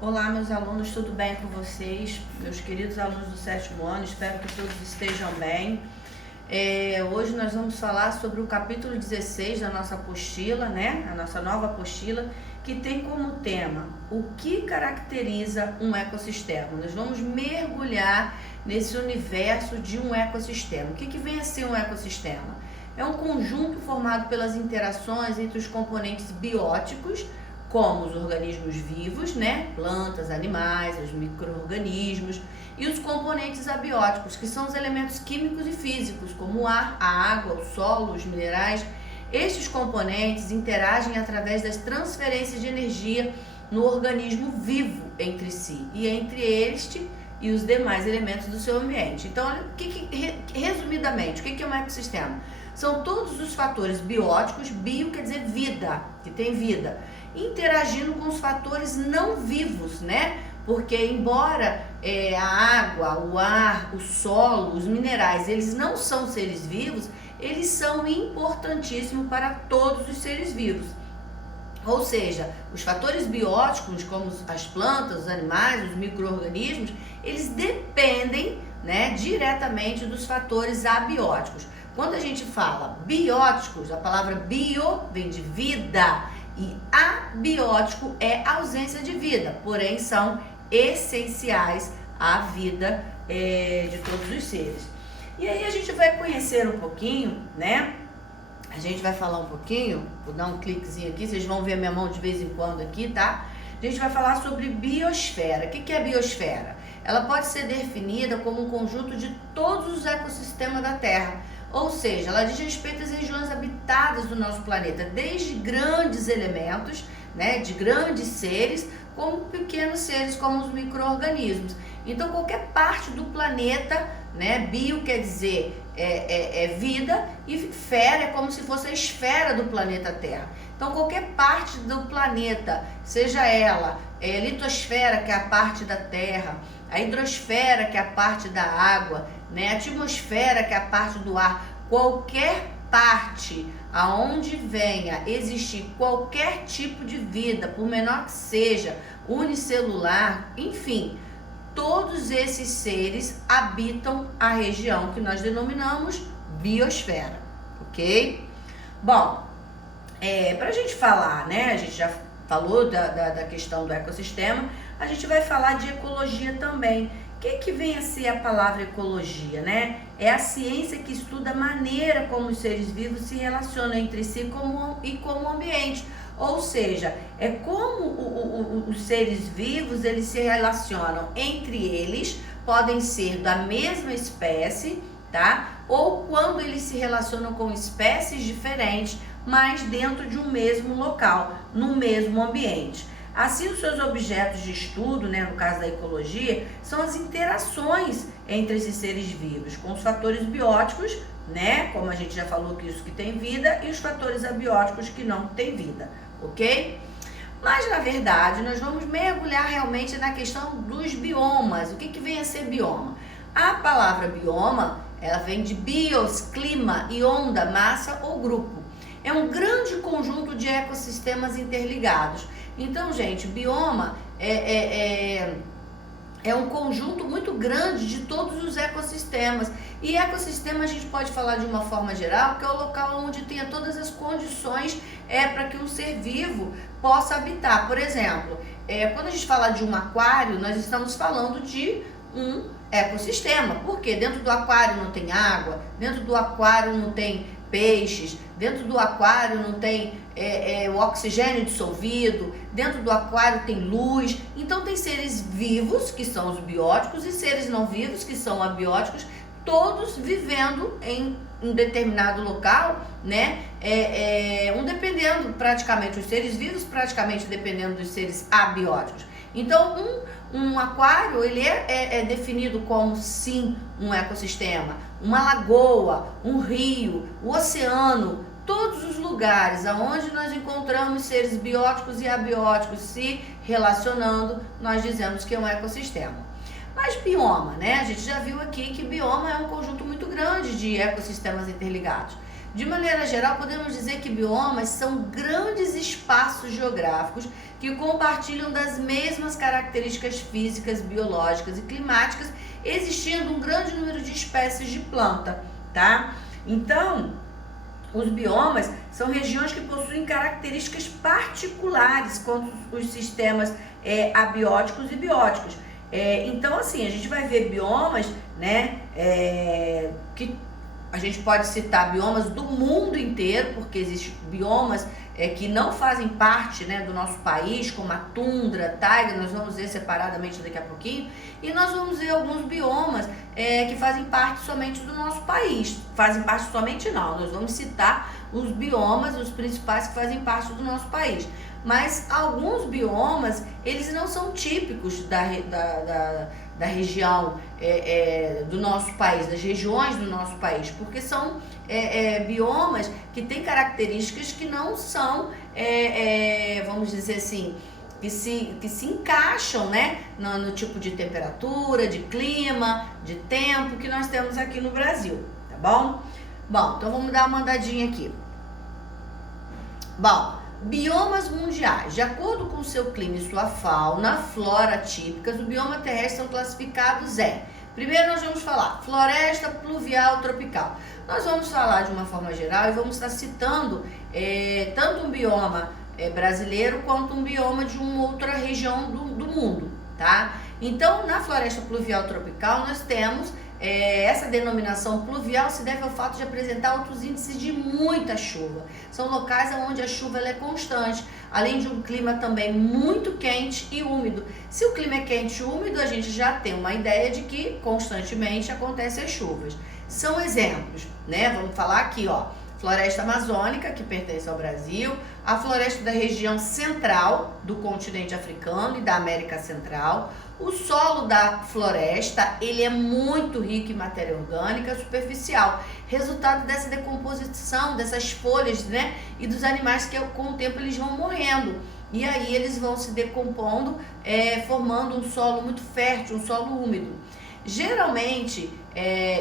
Olá, meus alunos, tudo bem com vocês? Meus queridos alunos do 7º ano, espero que todos estejam bem. Hoje nós vamos falar sobre o capítulo 16 da nossa apostila, né? A nossa nova apostila, que tem como tema o que caracteriza um ecossistema. Nós vamos mergulhar nesse universo de um ecossistema. O que vem a ser um ecossistema? É um conjunto formado pelas interações entre os componentes bióticos, como os organismos vivos, né? Plantas, animais, os micro-organismos, e os componentes abióticos, que são os elementos químicos e físicos, como o ar, a água, o solo, os minerais. Estes componentes interagem através das transferências de energia no organismo vivo entre si e entre este e os demais elementos do seu ambiente. Então, resumidamente, o que é um ecossistema? São todos os fatores bióticos, bio quer dizer vida, que tem vida, interagindo com os fatores não vivos, né? Porque embora a água, o ar, o solo, os minerais, eles não são seres vivos, eles são importantíssimos para todos os seres vivos. Ou seja, os fatores bióticos, como as plantas, os animais, os micro-organismos, eles dependem, né, diretamente dos fatores abióticos. Quando a gente fala bióticos, a palavra bio vem de vida e abiótico é ausência de vida, porém são essenciais à vida de todos os seres. E aí a gente vai conhecer um pouquinho, né? A gente vai falar um pouquinho, vou dar um cliquezinho aqui, vocês vão ver a minha mão de vez em quando aqui, tá? A gente vai falar sobre biosfera. O que é a biosfera? Ela pode ser definida como um conjunto de todos os ecossistemas da Terra. Ou seja, ela diz respeito às regiões habitadas do nosso planeta, desde grandes elementos, né, de grandes seres, como pequenos seres, como os micro-organismos. Então, qualquer parte do planeta, né, bio quer dizer vida, e fera é como se fosse a esfera do planeta Terra. Então, qualquer parte do planeta, seja ela litosfera, que é a parte da Terra, a hidrosfera, que é a parte da água, né, a atmosfera, que é a parte do ar, qualquer parte aonde venha existir qualquer tipo de vida, por menor que seja, unicelular, enfim, todos esses seres habitam a região que nós denominamos biosfera, ok? Bom, para a gente falar, né, a gente já falou da questão do ecossistema, a gente vai falar de ecologia também. O que vem a ser a palavra ecologia, né? É a ciência que estuda a maneira como os seres vivos se relacionam entre si e como o ambiente. Ou seja, é como os seres vivos eles se relacionam entre eles, podem ser da mesma espécie, tá? Ou quando eles se relacionam com espécies diferentes, mas dentro de um mesmo local, no mesmo ambiente. Assim, os seus objetos de estudo, né, no caso da ecologia, são as interações entre esses seres vivos, com os fatores bióticos, né, como a gente já falou que isso que tem vida, e os fatores abióticos que não têm vida, ok? Mas, na verdade, nós vamos mergulhar realmente na questão dos biomas. O que vem a ser bioma? A palavra bioma, ela vem de bios, clima, e onda, massa ou grupo. É um grande conjunto de ecossistemas interligados. Então, gente, bioma é um conjunto muito grande de todos os ecossistemas. E ecossistema a gente pode falar de uma forma geral, que é o local onde tenha todas as condições para que um ser vivo possa habitar. Por exemplo, quando a gente fala de um aquário, nós estamos falando de um ecossistema. Porque dentro do aquário não tem água, dentro do aquário não tem peixes, dentro do aquário não tem o oxigênio dissolvido, dentro do aquário tem luz. Então tem seres vivos, que são os bióticos, e seres não vivos, que são abióticos, todos vivendo em um determinado local, né? Um dependendo praticamente, os seres vivos praticamente dependendo dos seres abióticos. Então um aquário ele é definido como sim um ecossistema, uma lagoa, um rio, o oceano, todos os lugares aonde nós encontramos seres bióticos e abióticos se relacionando, nós dizemos que é um ecossistema. Mas bioma, né? A gente já viu aqui que bioma é um conjunto muito grande de ecossistemas interligados. De maneira geral, podemos dizer que biomas são grandes espaços geográficos que compartilham das mesmas características físicas, biológicas e climáticas, existindo um grande número de espécies de planta, tá? Então, os biomas são regiões que possuem características particulares quanto os sistemas abióticos e bióticos. Então, assim, a gente vai ver biomas, né, que a gente pode citar biomas do mundo inteiro, porque existem biomas que não fazem parte, né, do nosso país, como a tundra, taiga, nós vamos ver separadamente daqui a pouquinho, e nós vamos ver alguns biomas que fazem parte somente do nosso país. Fazem parte somente não, nós vamos citar os biomas, os principais que fazem parte do nosso país. Mas alguns biomas, eles não são típicos da região do nosso país, das regiões do nosso país, porque são biomas que têm características que não são, vamos dizer assim, que se encaixam, né, no tipo de temperatura, de clima, de tempo que nós temos aqui no Brasil, tá bom? Bom, então vamos dar uma andadinha aqui. Bom, biomas mundiais. De acordo com seu clima e sua fauna, flora típicas, o bioma terrestre são classificados em... Primeiro nós vamos falar floresta pluvial tropical. Nós vamos falar de uma forma geral e vamos estar citando tanto um bioma brasileiro quanto um bioma de uma outra região do mundo, tá? Então, na floresta pluvial tropical, nós temos essa denominação pluvial se deve ao fato de apresentar altos índices de muita chuva. São locais onde a chuva ela é constante, além de um clima também muito quente e úmido. Se o clima é quente e úmido, a gente já tem uma ideia de que constantemente acontecem as chuvas. São exemplos, né? Vamos falar aqui, ó. Floresta amazônica, que pertence ao Brasil, a floresta da região central do continente africano e da América Central. O solo da floresta, ele é muito rico em matéria orgânica superficial, resultado dessa decomposição dessas folhas, né, e dos animais que com o tempo eles vão morrendo. E aí eles vão se decompondo, formando um solo muito fértil, um solo úmido. Geralmente,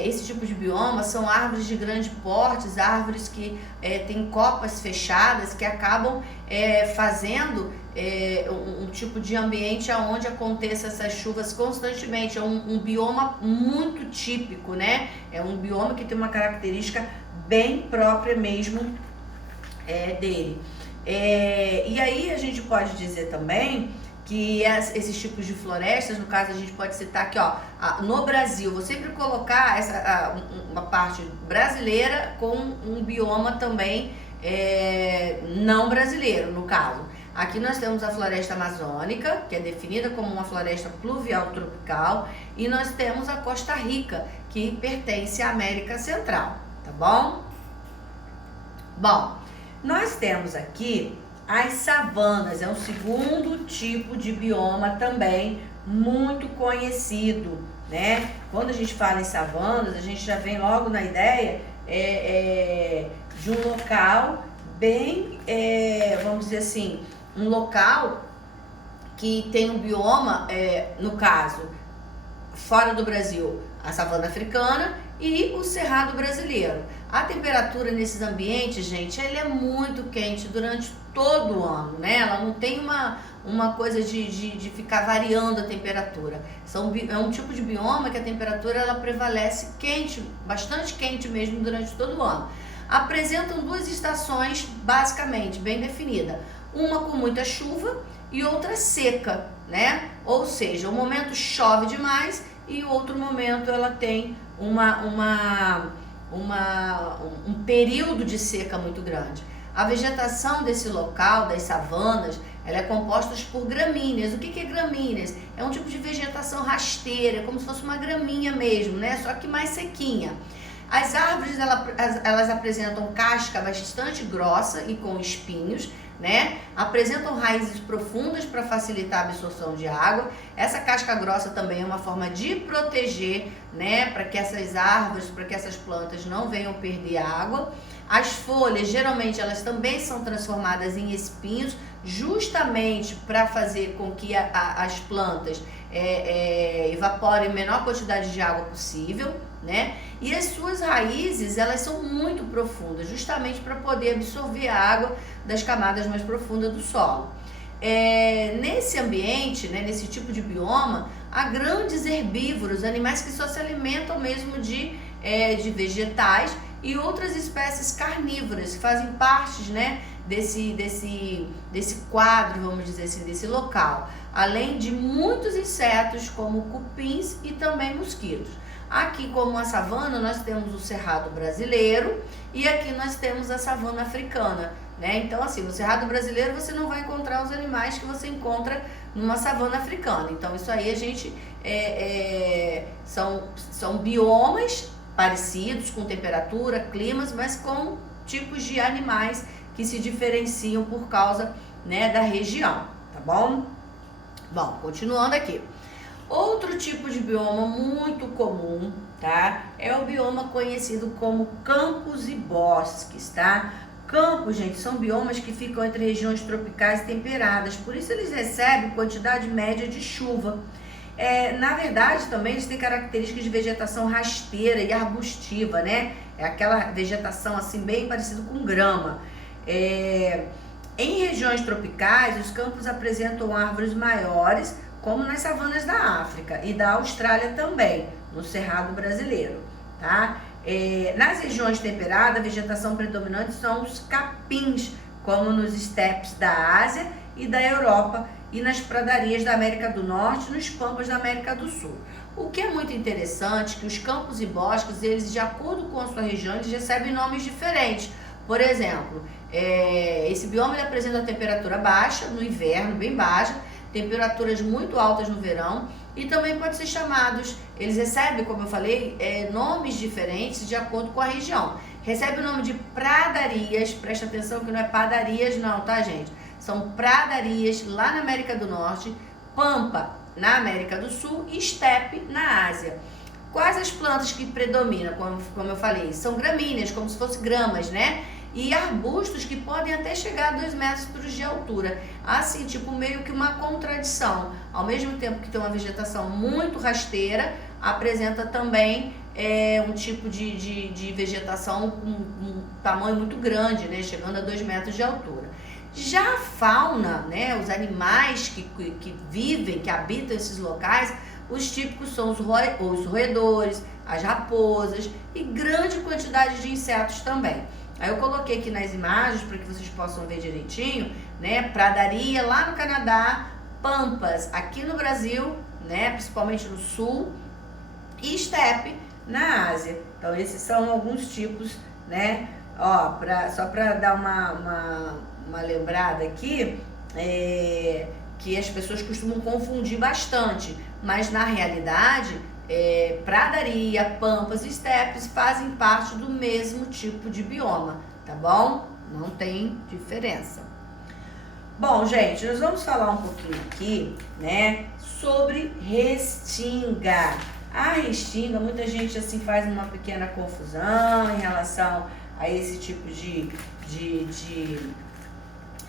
esse tipo de bioma são árvores de grande porte, árvores que têm copas fechadas, que acabam fazendo um tipo de ambiente onde aconteçam essas chuvas constantemente. É um bioma muito típico, né? É um bioma que tem uma característica bem própria mesmo dele. E aí a gente pode dizer também que esses tipos de florestas, no caso a gente pode citar aqui, ó, no Brasil, vou sempre colocar uma parte brasileira com um bioma também não brasileiro, no caso. Aqui nós temos a floresta amazônica, que é definida como uma floresta pluvial tropical, e nós temos a Costa Rica, que pertence à América Central, tá bom? Bom, nós temos aqui as savanas, é um segundo tipo de bioma também muito conhecido, né? Quando a gente fala em savanas, a gente já vem logo na ideia de um local bem, vamos dizer assim, um local que tem um bioma, no caso, fora do Brasil, a savana africana e o cerrado brasileiro. A temperatura nesses ambientes, gente, ele é muito quente durante todo o ano, né? Ela não tem uma coisa de ficar variando a temperatura. É um tipo de bioma que a temperatura ela prevalece quente, bastante quente mesmo durante todo o ano. Apresentam duas estações basicamente bem definidas. Uma com muita chuva e outra seca, né? Ou seja, um momento chove demais e o outro momento ela tem um período de seca muito grande. A vegetação desse local, das savanas, ela é composta por gramíneas. O que é gramíneas? É um tipo de vegetação rasteira, como se fosse uma graminha mesmo, né? Só que mais sequinha. As árvores, elas apresentam casca bastante grossa e com espinhos, né? Apresentam raízes profundas para facilitar a absorção de água. Essa casca grossa também é uma forma de proteger, né? Para que essas árvores, para que essas plantas não venham perder água. As folhas, geralmente, elas também são transformadas em espinhos, justamente para fazer com que as plantas evaporem a menor quantidade de água possível, né? E as suas raízes, elas são muito profundas, justamente para poder absorver a água das camadas mais profundas do solo. Nesse ambiente, né, nesse tipo de bioma, há grandes herbívoros, animais que só se alimentam mesmo de vegetais, e outras espécies carnívoras que fazem parte, né, desse quadro, vamos dizer assim, desse local, além de muitos insetos como cupins e também mosquitos. Aqui, como a savana, nós temos o cerrado brasileiro e aqui nós temos a savana africana, né? Então, assim, no cerrado brasileiro você não vai encontrar os animais que você encontra numa savana africana. Então, isso aí a gente são biomas parecidos, com temperatura, climas, mas com tipos de animais que se diferenciam por causa, né, da região, tá bom? Bom, continuando aqui. Outro tipo de bioma muito comum, tá? É o bioma conhecido como campos e bosques, tá? Campos, gente, são biomas que ficam entre regiões tropicais e temperadas, por isso eles recebem quantidade média de chuva. Na verdade, também eles têm características de vegetação rasteira e arbustiva, né? É aquela vegetação assim bem parecida com grama. Em regiões tropicais, os campos apresentam árvores maiores, como nas savanas da África e da Austrália também, no Cerrado brasileiro, tá? Nas regiões temperadas, a vegetação predominante são os capins, como nos estepes da Ásia e da Europa, e nas pradarias da América do Norte e nos pampas da América do Sul. O que é muito interessante é que os campos e bosques, eles, de acordo com a sua região, eles recebem nomes diferentes. Por exemplo, esse bioma ele apresenta temperatura baixa no inverno, bem baixa, temperaturas muito altas no verão, e também pode ser chamados, eles recebem, como eu falei, nomes diferentes de acordo com a região. Recebe o nome de pradarias, presta atenção que não é padarias não, tá, gente? São pradarias lá na América do Norte, pampa na América do Sul e estepe na Ásia. Quais as plantas que predominam? Como eu falei, são gramíneas, como se fossem gramas, né? E arbustos que podem até chegar a 2 metros de altura. Assim, tipo, meio que uma contradição. Ao mesmo tempo que tem uma vegetação muito rasteira, apresenta também um tipo de vegetação com um tamanho muito grande, né? Chegando a 2 metros de altura. Já a fauna, né? Os animais que vivem, que habitam esses locais, os típicos são os roedores, as raposas e grande quantidade de insetos também. Aí eu coloquei aqui nas imagens para que vocês possam ver direitinho, né? Pradaria lá no Canadá, pampas aqui no Brasil, né? Principalmente no sul, e estepe na Ásia. Então esses são alguns tipos, né? Ó, só para dar uma lembrada aqui, que as pessoas costumam confundir bastante, mas na realidade pradaria, pampas e estepes fazem parte do mesmo tipo de bioma, tá bom? Não tem diferença. Bom, gente, nós vamos falar um pouquinho aqui, né, sobre restinga. A restinga, muita gente assim faz uma pequena confusão em relação a esse tipo de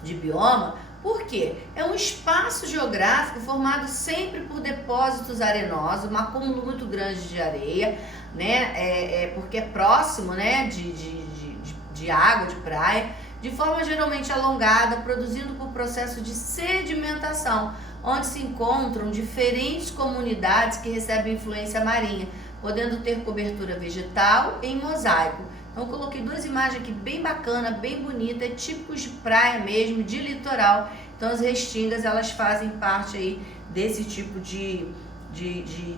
bioma. Por quê? É um espaço geográfico formado sempre por depósitos arenosos, um acúmulo muito grande de areia, né? Porque é próximo, né, de água, de praia, de forma geralmente alongada, produzindo por processo de sedimentação, onde se encontram diferentes comunidades que recebem influência marinha, podendo ter cobertura vegetal em mosaico. Então eu coloquei 2 imagens aqui bem bacana, bem bonita, típicos de praia mesmo, de litoral. Então as restingas, elas fazem parte aí desse tipo de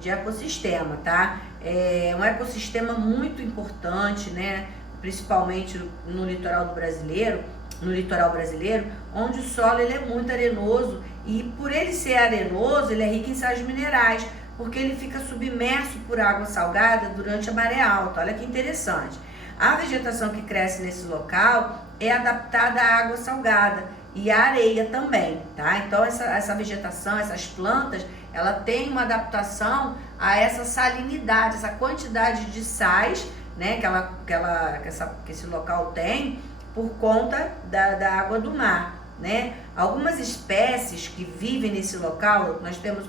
ecossistema, tá? É um ecossistema muito importante, né? Principalmente no litoral brasileiro, onde o solo ele é muito arenoso, e por ele ser arenoso, ele é rico em sais minerais, porque ele fica submerso por água salgada durante a maré alta. Olha que interessante. A vegetação que cresce nesse local é adaptada à água salgada e à areia também, tá? Então essa vegetação, essas plantas, ela tem uma adaptação a essa salinidade, essa quantidade de sais, né, que esse local tem por conta da água do mar, né? Algumas espécies que vivem nesse local,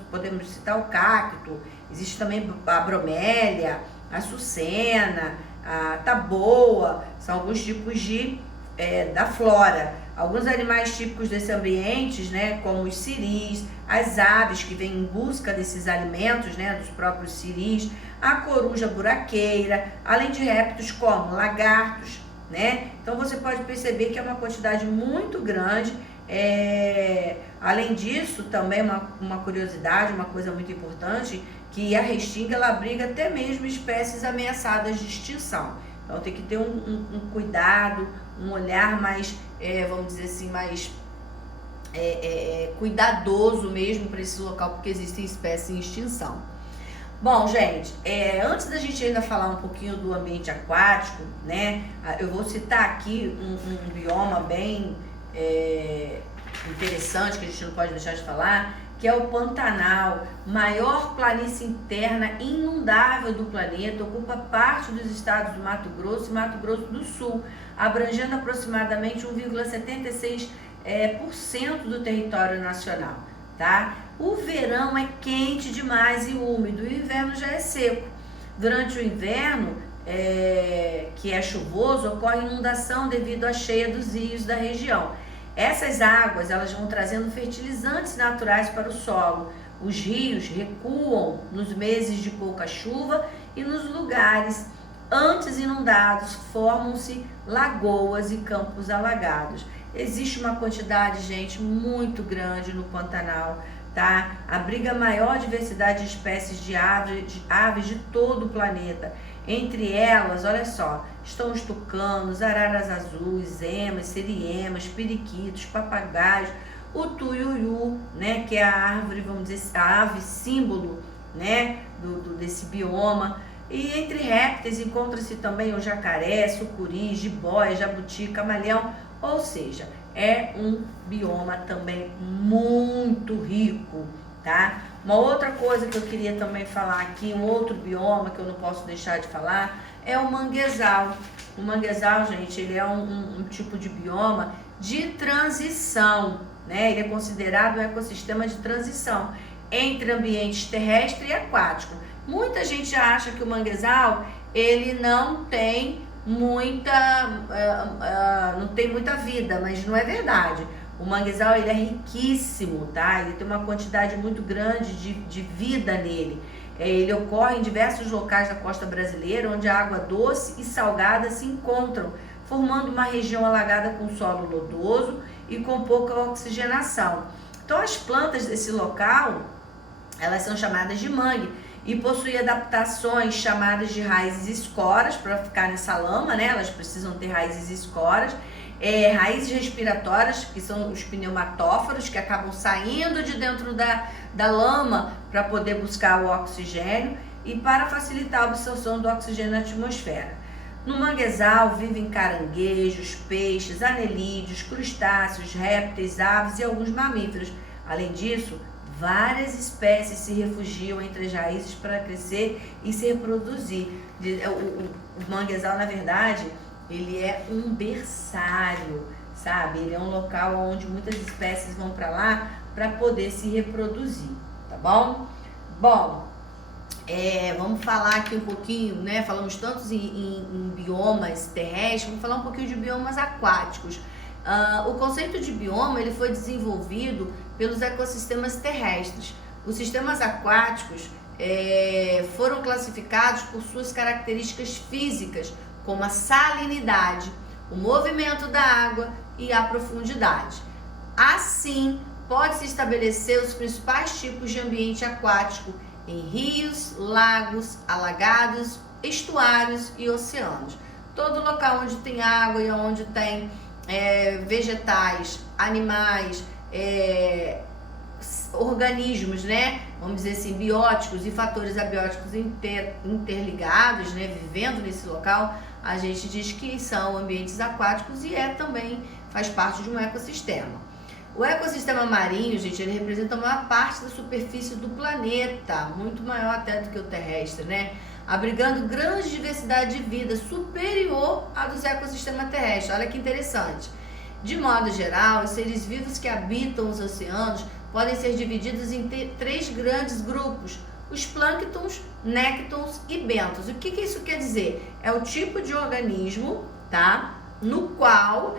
podemos citar o cacto, existe também a bromélia, a açucena, a taboa, são alguns tipos da flora. Alguns animais típicos desses ambientes, né, como os ciris, as aves que vêm em busca desses alimentos, né, dos próprios ciris, a coruja buraqueira, além de répteis como lagartos, né? Então você pode perceber que é uma quantidade muito grande. Além disso, também uma curiosidade, uma coisa muito importante, que a restinga ela abriga até mesmo espécies ameaçadas de extinção. Então tem que ter um cuidado, um olhar mais, vamos dizer assim, mais cuidadoso mesmo para esse local, porque existem espécies em extinção. Bom, gente, antes da gente ainda falar um pouquinho do ambiente aquático, né, eu vou citar aqui um bioma bem interessante, que a gente não pode deixar de falar, que é o Pantanal, maior planície interna inundável do planeta, ocupa parte dos estados do Mato Grosso e Mato Grosso do Sul, abrangendo aproximadamente 1,76% do território nacional, tá? O verão é quente demais e úmido, e o inverno já é seco. Durante o inverno, que é chuvoso, ocorre inundação devido à cheia dos rios da região. Essas águas, elas vão trazendo fertilizantes naturais para o solo. Os rios recuam nos meses de pouca chuva e nos lugares antes inundados formam-se lagoas e campos alagados. Existe uma quantidade, gente, muito grande no Pantanal, tá? Abriga a maior diversidade de espécies de aves de todo o planeta. Entre elas, olha só, estão os tucanos, araras azuis, emas, seriemas, periquitos, papagaios, o tuiuiu, né, que é a árvore, vamos dizer, a ave símbolo, né, desse bioma. E entre répteis encontra-se também o jacaré, sucuri, jiboia, jabuti, camaleão, ou seja, é um bioma também muito rico, tá? Uma outra coisa que eu queria também falar aqui, um outro bioma que eu não posso deixar de falar, é o manguezal. O manguezal, gente, ele é um tipo de bioma de transição, né? Ele é considerado um ecossistema de transição entre ambientes terrestre e aquático. Muita gente acha que o manguezal, ele não tem muita vida, mas não é verdade. O manguezal, ele é riquíssimo, tá? Ele tem uma quantidade muito grande de vida nele. Ele ocorre em diversos locais da costa brasileira, onde a água doce e salgada se encontram, formando uma região alagada com solo lodoso e com pouca oxigenação. Então, as plantas desse local, elas são chamadas de mangue e possuem adaptações chamadas de raízes escoras para ficar nessa lama, né? Elas precisam ter raízes escoras. Raízes respiratórias, que são os pneumatóforos, que acabam saindo de dentro da lama para poder buscar o oxigênio e para facilitar a absorção do oxigênio na atmosfera. No manguezal vivem caranguejos, peixes, anelídeos, crustáceos, répteis, aves e alguns mamíferos. Além disso, várias espécies se refugiam entre as raízes para crescer e se reproduzir. O manguezal, na verdade, ele é um berçário, sabe? Ele é um local onde muitas espécies vão para lá para poder se reproduzir, tá bom? Bom, vamos falar aqui um pouquinho, né? Falamos tantos em biomas terrestres, vamos falar um pouquinho de biomas aquáticos. O conceito de bioma, ele foi desenvolvido pelos ecossistemas terrestres. Os sistemas aquáticos foram classificados por suas características físicas, como a salinidade, o movimento da água e a profundidade. Assim, pode-se estabelecer os principais tipos de ambiente aquático em rios, lagos, alagados, estuários e oceanos. Todo local onde tem água e onde tem vegetais, animais, organismos, né? Vamos dizer assim, bióticos e fatores abióticos interligados, né? Vivendo nesse local, a gente diz que são ambientes aquáticos e também faz parte de um ecossistema. O ecossistema marinho, gente, ele representa a maior parte da superfície do planeta, muito maior até do que o terrestre, né? Abrigando grande diversidade de vida, superior à dos ecossistemas terrestres. Olha que interessante. De modo geral, os seres vivos que habitam os oceanos podem ser divididos em três grandes grupos: os plânctons, néctons e bêntons. O que isso quer dizer? É o tipo de organismo, tá? No qual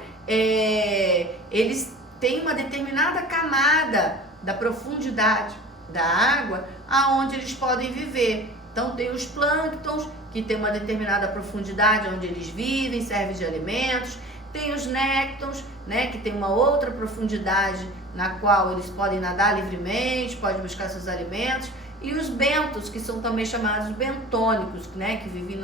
eles têm uma determinada camada da profundidade da água aonde eles podem viver. Então tem os plânctons, que tem uma determinada profundidade onde eles vivem, servem de alimentos. Tem os néctons, né, que tem uma outra profundidade na qual eles podem nadar livremente, podem buscar seus alimentos. E os bentos, que são também chamados bentônicos, né, que vivem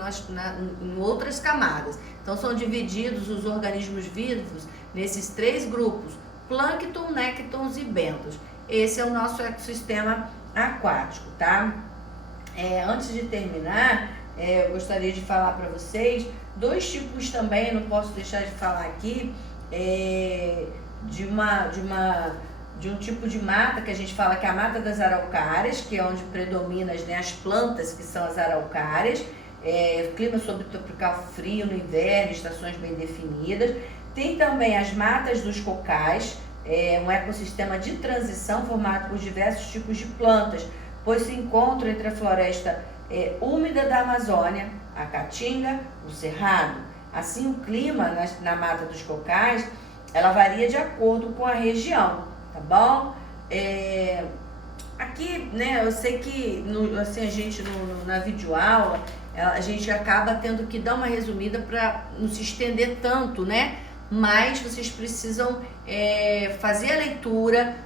em outras camadas. Então são divididos os organismos vivos nesses três grupos: plâncton, néctons e bentos. Esse é o nosso ecossistema aquático, tá? Antes de terminar, eu gostaria de falar para vocês dois tipos também, não posso deixar de falar aqui, de um tipo de mata que a gente fala que é a mata das araucárias, que é onde predomina, né, as plantas que são as araucárias. Clima subtropical frio no inverno, estações bem definidas. Tem também as matas dos cocais, um ecossistema de transição formado por diversos tipos de plantas, pois se encontram entre a floresta úmida da Amazônia, a caatinga, o cerrado. Assim, o clima na mata dos cocais, ela varia de acordo com a região, tá bom? Aqui, né, eu sei que assim, a gente na videoaula, a gente acaba tendo que dar uma resumida para não se estender tanto, né? Mas vocês precisam fazer a leitura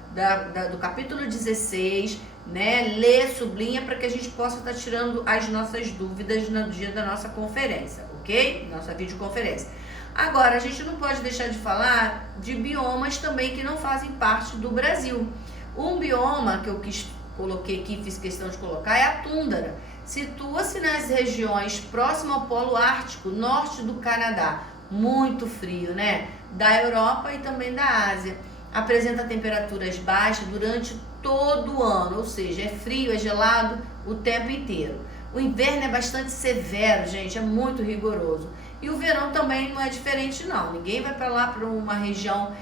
do capítulo 16, né? Ler, sublinha, para que a gente possa estar tirando as nossas dúvidas no dia da nossa conferência, ok? Nossa videoconferência. Agora, a gente não pode deixar de falar de biomas também que não fazem parte do Brasil. Um bioma que eu coloquei aqui, fiz questão de colocar, é a tundra. Situa-se nas regiões próximas ao Polo Ártico, norte do Canadá. Muito frio, né? Da Europa e também da Ásia. Apresenta temperaturas baixas durante todo o ano, ou seja, é frio, é gelado o tempo inteiro. O inverno é bastante severo, gente, é muito rigoroso. E o verão também não é diferente, não. Ninguém vai para lá, para uma região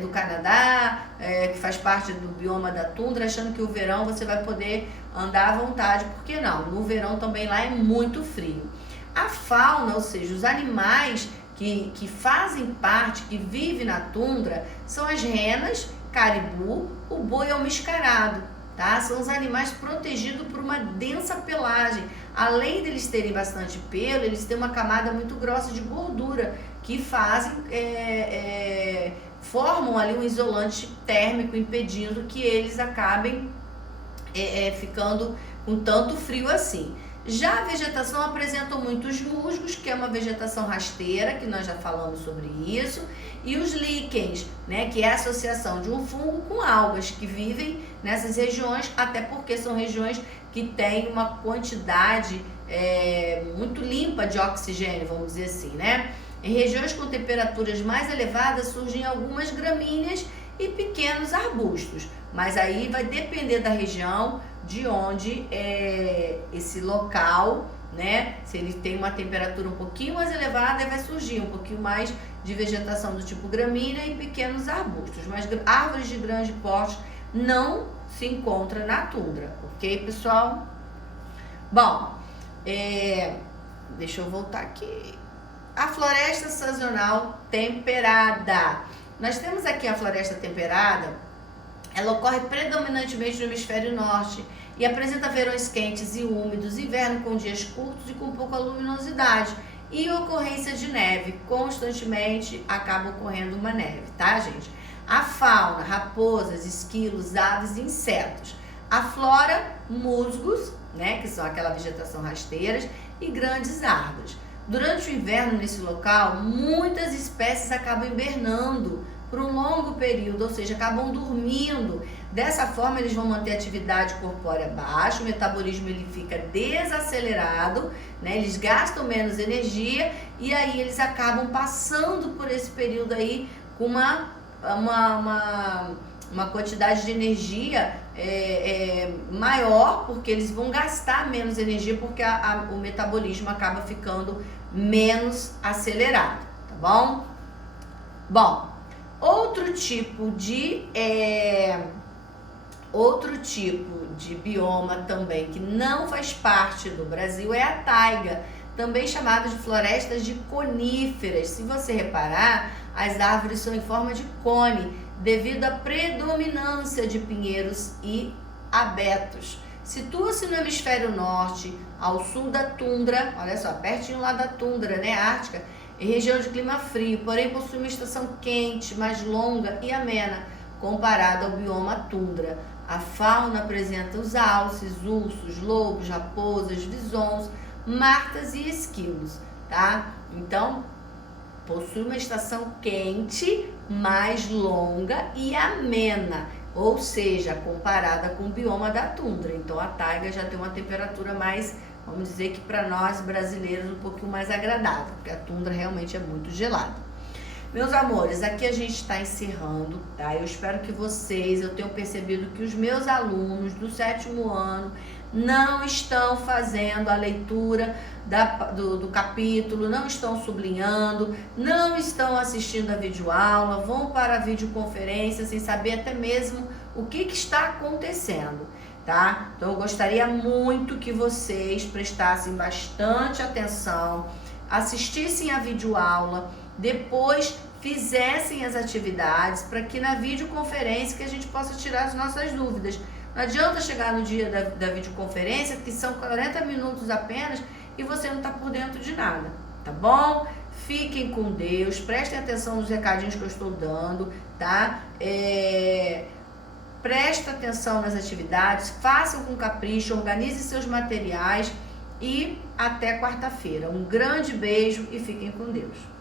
do Canadá, que faz parte do bioma da tundra, achando que o verão você vai poder andar à vontade. Por que não? No verão também lá é muito frio. A fauna, ou seja, os animais que fazem parte, que vivem na tundra, são as renas, caribu, o boi mascarado, tá? São os animais protegidos por uma densa pelagem. Além deles terem bastante pelo, eles têm uma camada muito grossa de gordura que formam ali um isolante térmico, impedindo que eles acabem ficando com tanto frio assim. Já a vegetação apresenta muitos musgos, que é uma vegetação rasteira, que nós já falamos sobre isso, e os líquens, né, que é a associação de um fungo com algas que vivem nessas regiões, até porque são regiões que têm uma quantidade muito limpa de oxigênio, vamos dizer assim, né? Em regiões com temperaturas mais elevadas surgem algumas gramíneas e pequenos arbustos, mas aí vai depender da região, de onde esse local, né? Se ele tem uma temperatura um pouquinho mais elevada, vai surgir um pouquinho mais de vegetação do tipo gramínea e pequenos arbustos, mas árvores de grande porte não se encontram na tundra, ok, pessoal? Bom, deixa eu voltar aqui. A floresta sazonal temperada. Nós temos aqui a floresta temperada. Ela ocorre predominantemente no hemisfério norte e apresenta verões quentes e úmidos, inverno com dias curtos e com pouca luminosidade e ocorrência de neve. Constantemente acaba ocorrendo uma neve, tá, gente? A fauna, raposas, esquilos, aves e insetos. A flora, musgos, né, que são aquela vegetação rasteiras, e grandes árvores. Durante o inverno nesse local, muitas espécies acabam hibernando por um longo período, ou seja, acabam dormindo. Dessa forma, eles vão manter a atividade corpórea baixa, o metabolismo ele fica desacelerado, né? Eles gastam menos energia e aí eles acabam passando por esse período aí com uma quantidade de energia maior, porque eles vão gastar menos energia, porque o metabolismo acaba ficando menos acelerado, tá bom? Bom, Outro tipo de bioma também que não faz parte do Brasil é a taiga, também chamada de florestas de coníferas. Se você reparar, as árvores são em forma de cone, devido à predominância de pinheiros e abetos. Situa-se no hemisfério norte, ao sul da tundra, olha só, pertinho lá da tundra, né, ártica, em região de clima frio, porém possui uma estação quente, mais longa e amena, comparada ao bioma tundra. A fauna apresenta os alces, ursos, lobos, raposas, visons, martas e esquilos, tá? Então, possui uma estação quente, mais longa e amena, ou seja, comparada com o bioma da tundra. Então, a taiga já tem uma temperatura mais, vamos dizer que para nós brasileiros, um pouquinho mais agradável, porque a tundra realmente é muito gelada. Meus amores, aqui a gente está encerrando, tá? Eu espero que vocês, eu tenho percebido que os meus alunos do 7º ano não estão fazendo a leitura do capítulo, não estão sublinhando, não estão assistindo a videoaula, vão para a videoconferência sem saber até mesmo o que está acontecendo, tá? Então eu gostaria muito que vocês prestassem bastante atenção, assistissem a videoaula, depois fizessem as atividades para que na videoconferência que a gente possa tirar as nossas dúvidas. Não adianta chegar no dia da videoconferência, que são 40 minutos apenas, e você não está por dentro de nada, tá bom? Fiquem com Deus, prestem atenção nos recadinhos que eu estou dando, tá? Prestem atenção nas atividades, façam com capricho, organizem seus materiais e até quarta-feira. Um grande beijo e fiquem com Deus.